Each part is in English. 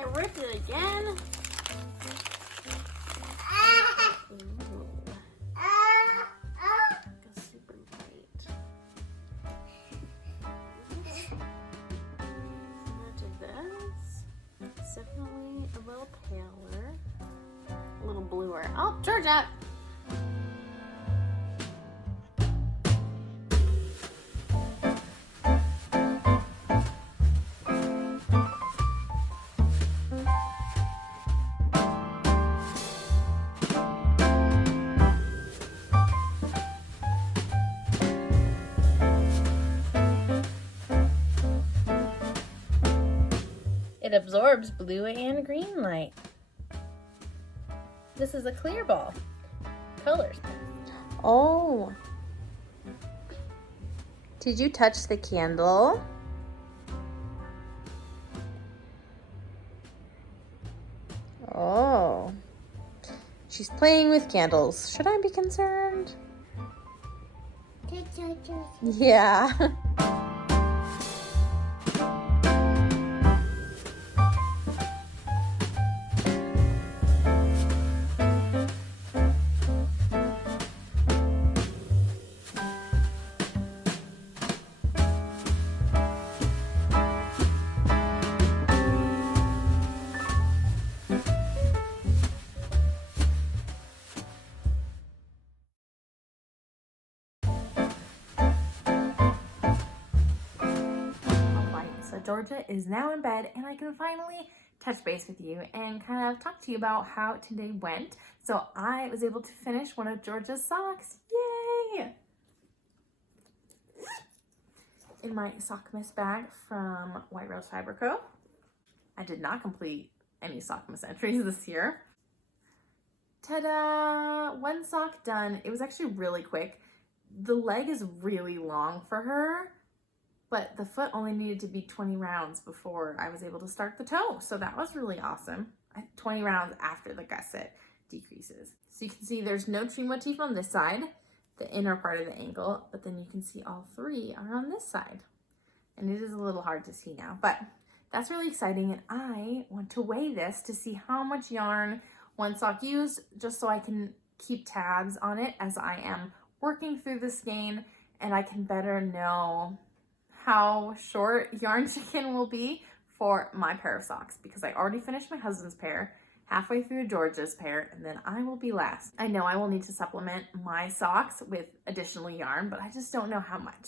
I ripped it again. Ooh. It's super light. Much of this. It's definitely a little paler, a little bluer. Oh, Georgia! It absorbs blue and green light. This is a clear ball. Colors. Oh. Did you touch the candle? Oh. She's playing with candles. Should I be concerned? Yeah. So Georgia is now in bed and I can finally touch base with you and kind of talk to you about how today went. So I was able to finish one of Georgia's socks. Yay! In my Sockmas bag from White Rose Fiber Co. I did not complete any Sockmas entries this year. Ta-da! One sock done. It was actually really quick. The leg is really long for her, but the foot only needed to be 20 rounds before I was able to start the toe. So that was really awesome. 20 rounds after the gusset decreases. So you can see there's no tree motif on this side, the inner part of the ankle, but then you can see all three are on this side. And it is a little hard to see now, but that's really exciting. And I want to weigh this to see how much yarn one sock used, just so I can keep tabs on it as I am working through the skein, and I can better know how short Yarn Chicken will be for my pair of socks, because I already finished my husband's pair, halfway through Georgia's pair, and then I will be last. I know I will need to supplement my socks with additional yarn, but I just don't know how much.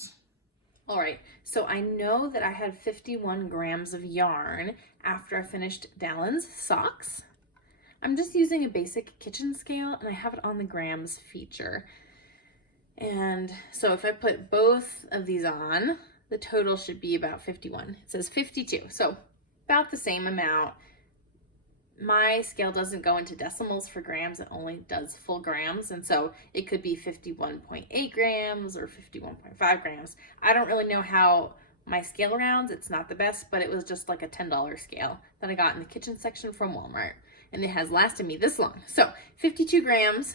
All right, so I know that I had 51 grams of yarn after I finished Dallin's socks. I'm just using a basic kitchen scale and I have it on the grams feature. And so if I put both of these on, the total should be about 51. It says 52, so about the same amount. My scale doesn't go into decimals for grams, it only does full grams, and so it could be 51.8 grams or 51.5 grams. I don't really know how my scale rounds. It's not the best, but it was just like a $10 scale that I got in the kitchen section from Walmart, and it has lasted me this long. So 52 grams,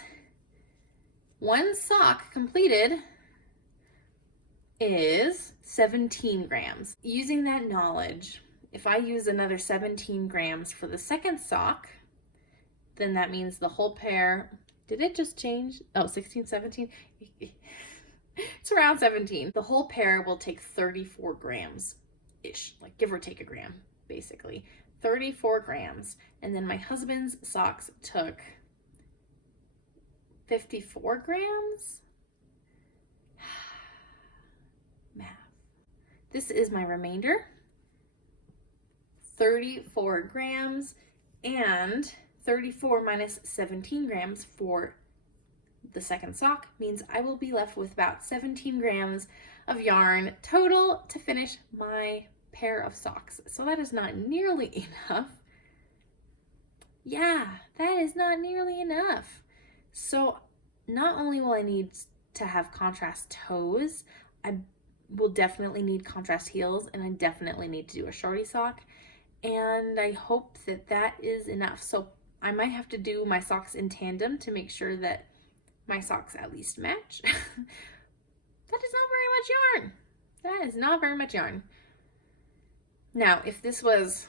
one sock completed is 17 grams. Using that knowledge, if I use another 17 grams for the second sock, then that means the whole pair, did it just change? Oh, 16, 17? It's around 17. The whole pair will take 34 grams-ish, like give or take a gram, basically. 34 grams. And then my husband's socks took 54 grams? Math. This is my remainder. 34 grams, and 34 minus 17 grams for the second sock means I will be left with about 17 grams of yarn total to finish my pair of socks. So that is not nearly enough. Yeah, that is not nearly enough. So not only will I need to have contrast toes, I will definitely need contrast heels, and I definitely need to do a shorty sock. And I hope that that is enough. So I might have to do my socks in tandem to make sure that my socks at least match. That is not very much yarn. That is not very much yarn. Now, if this was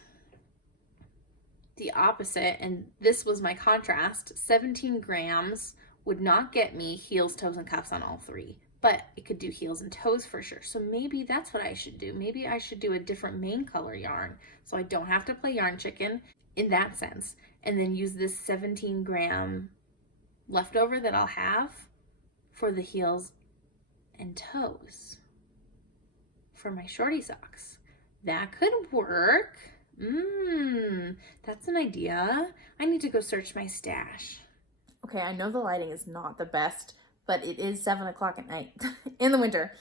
the opposite, and this was my contrast. 17 grams would not get me heels, toes, and cuffs on all three, but it could do heels and toes for sure. So maybe that's what I should do. Maybe I should do a different main color yarn so I don't have to play yarn chicken in that sense, and then use this 17-gram leftover that I'll have for the heels and toes for my shorty socks. That could work. That's an idea. I need to go search my stash. Okay, I know the lighting is not the best, but it is 7 o'clock at night in the winter.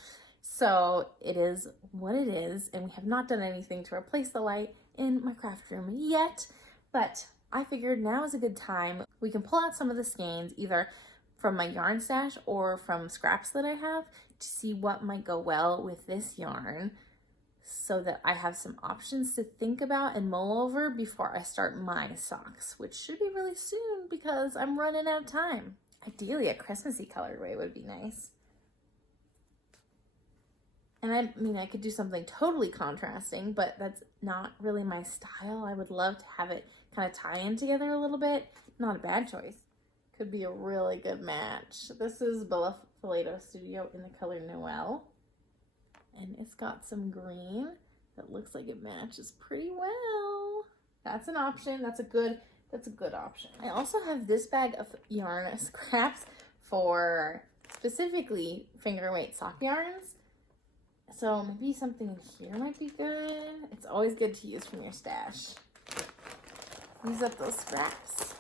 So it is what it is, and we have not done anything to replace the light in my craft room yet, but I figured now is a good time. We can pull out some of the skeins, either from my yarn stash or from scraps that I have, to see what might go well with this yarn, so that I have some options to think about and mull over before I start my socks, which should be really soon because I'm running out of time. Ideally, a Christmassy colorway would be nice. And I mean, I could do something totally contrasting, but that's not really my style. I would love to have it kind of tie in together a little bit. Not a bad choice. Could be a really good match. This is Bella Filato Studio in the color Noel. And it's got some green that looks like it matches pretty well. That's an option. That's a good option. I also have this bag of yarn scraps for specifically finger weight sock yarns. So maybe something in here might be good. It's always good to use from your stash. Use up those scraps.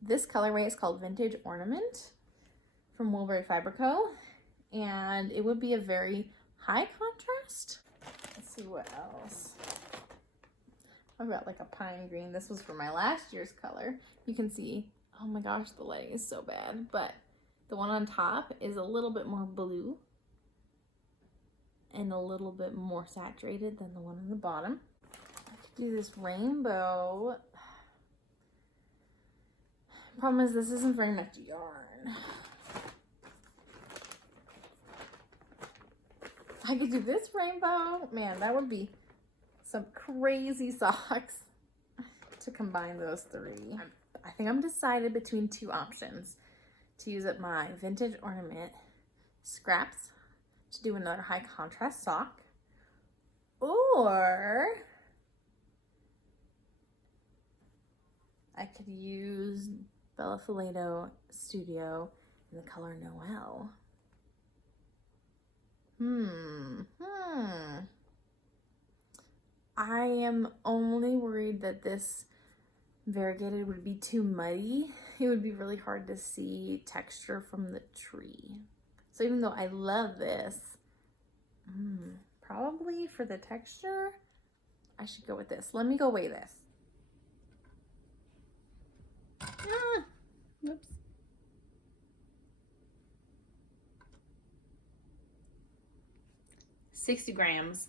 This colorway is called Vintage Ornament from Woolberry Fiber Co. And it would be a very high contrast. Let's see what else. I've got like a pine green. This was for my last year's color. You can see, oh my gosh, the lighting is so bad. But the one on top is a little bit more blue and a little bit more saturated than the one on the bottom. I could do this rainbow. Problem is, this isn't very much yarn. I could do this rainbow. Man, that would be some crazy socks to combine those three. I think I'm decided between two options. To use up my Vintage Ornament scraps to do another high contrast sock, or I could use Bella Filato Studio in the color Noel. I am only worried that this variegated would be too muddy. It would be really hard to see texture from the tree. So even though I love this, probably for the texture, I should go with this. Let me go weigh this. Oops. $60 grams,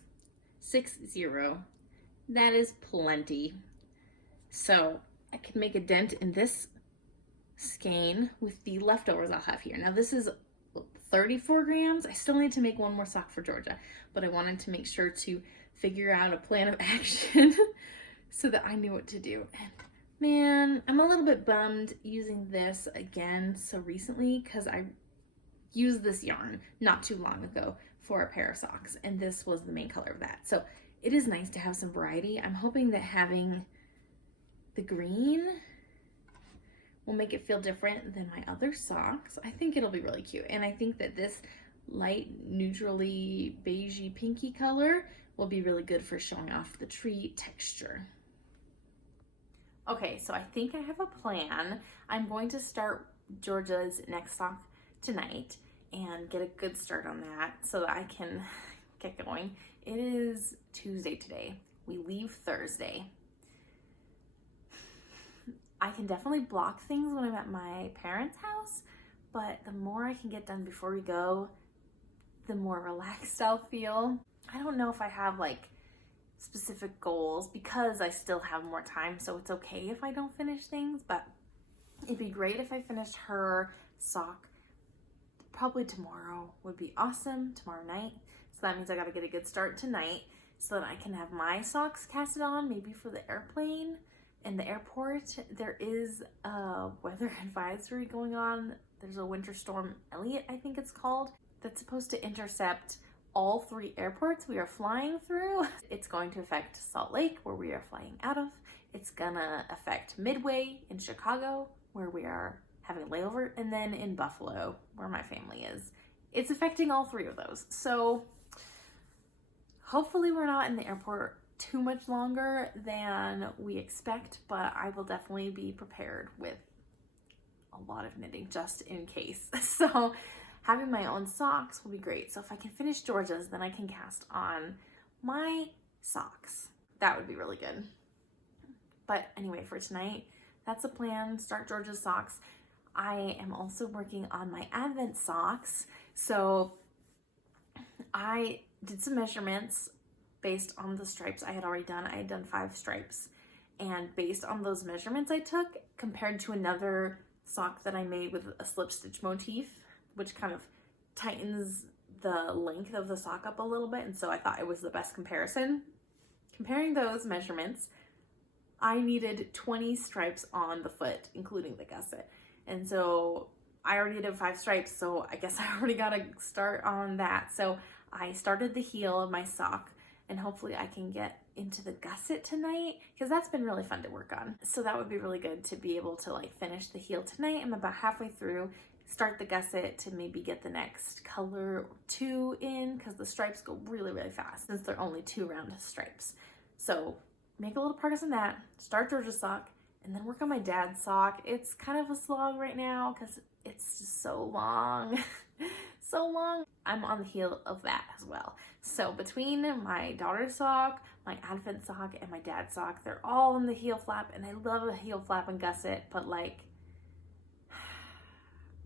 60. That is plenty. So I could make a dent in this skein with the leftovers I'll have here. Now this is 34 grams. I still need to make one more sock for Georgia, but I wanted to make sure to figure out a plan of action so that I knew what to do. And man, I'm a little bit bummed using this again so recently because I used this yarn not too long ago for a pair of socks, and this was the main color of that. So it is nice to have some variety. I'm hoping that having the green will make it feel different than my other socks. I think it'll be really cute, and I think that this light neutrally beigey pinky color will be really good for showing off the tree texture. Okay, so I think I have a plan. I'm going to start Georgia's next sock tonight and get a good start on that so that I can get going. It is Tuesday today. We leave Thursday. I can definitely block things when I'm at my parents' house, but the more I can get done before we go, the more relaxed I'll feel. I don't know if I have like specific goals because I still have more time, so it's okay if I don't finish things, but it'd be great if I finished her sock. Probably tomorrow would be awesome, tomorrow night, So that means I gotta get a good start tonight so that I can have my socks casted on, maybe for the airplane and the airport. There is a weather advisory going on. There's a winter storm Elliott, I think it's called, that's supposed to intercept all 3 airports we are flying through. It's going to affect Salt Lake, where we are flying out of. It's gonna affect Midway in Chicago, where we are having a layover, and then in Buffalo, where my family is. It's affecting all 3 of those. So hopefully we're not in the airport too much longer than we expect, but I will definitely be prepared with a lot of knitting just in case. So having my own socks will be great. So if I can finish Georgia's, then I can cast on my socks. That would be really good. But anyway, for tonight, that's the plan. Start Georgia's socks. I am also working on my Advent socks. So I did some measurements based on the stripes I had already done. I had done 5 stripes. And based on those measurements I took, compared to another sock that I made with a slip stitch motif, which kind of tightens the length of the sock up a little bit. And so I thought it was the best comparison. Comparing those measurements, I needed 20 stripes on the foot, including the gusset. And so I already did 5 stripes, so I guess I already got to start on that. So I started the heel of my sock, and hopefully I can get into the gusset tonight, because that's been really fun to work on. So that would be really good to be able to like finish the heel tonight. I'm about halfway through. Start the gusset to maybe get the next color or 2 in, because the stripes go really, really fast since they're only 2 round stripes. So make a little progress on that, start Georgia's sock, and then work on my dad's sock. It's kind of a slog right now because it's just so long, so long. I'm on the heel of that as well. So between my daughter's sock, my Advent sock, and my dad's sock, they're all in the heel flap, and I love a heel flap and gusset, but like,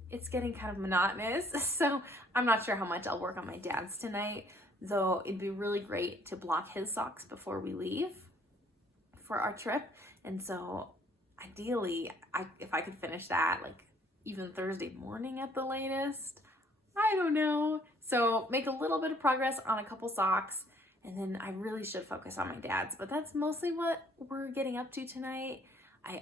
it's getting kind of monotonous. So I'm not sure how much I'll work on my dad's tonight, though it'd be really great to block his socks before we leave for our trip. And so ideally, if I could finish that like even Thursday morning at the latest, I don't know. So make a little bit of progress on a couple socks, and then I really should focus on my dad's, but that's mostly what we're getting up to tonight. I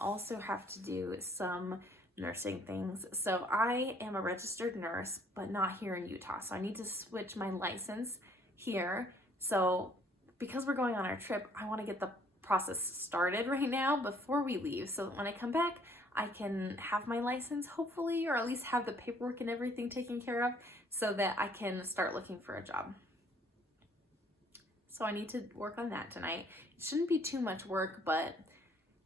also have to do some nursing things. So I am a registered nurse, but not here in Utah. So I need to switch my license here. So because we're going on our trip, I want to get the process started right now before we leave, so that when I come back, I can have my license, hopefully, or at least have the paperwork and everything taken care of, so that I can start looking for a job. So I need to work on that tonight. It shouldn't be too much work, but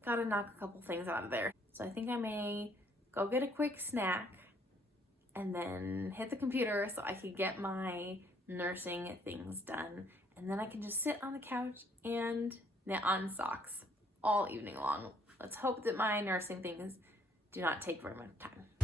gotta knock a couple things out of there. So I think I may go get a quick snack and then hit the computer so I can get my nursing things done. And then I can just sit on the couch and knit on socks all evening long. Let's hope that my nursing things do not take very much time.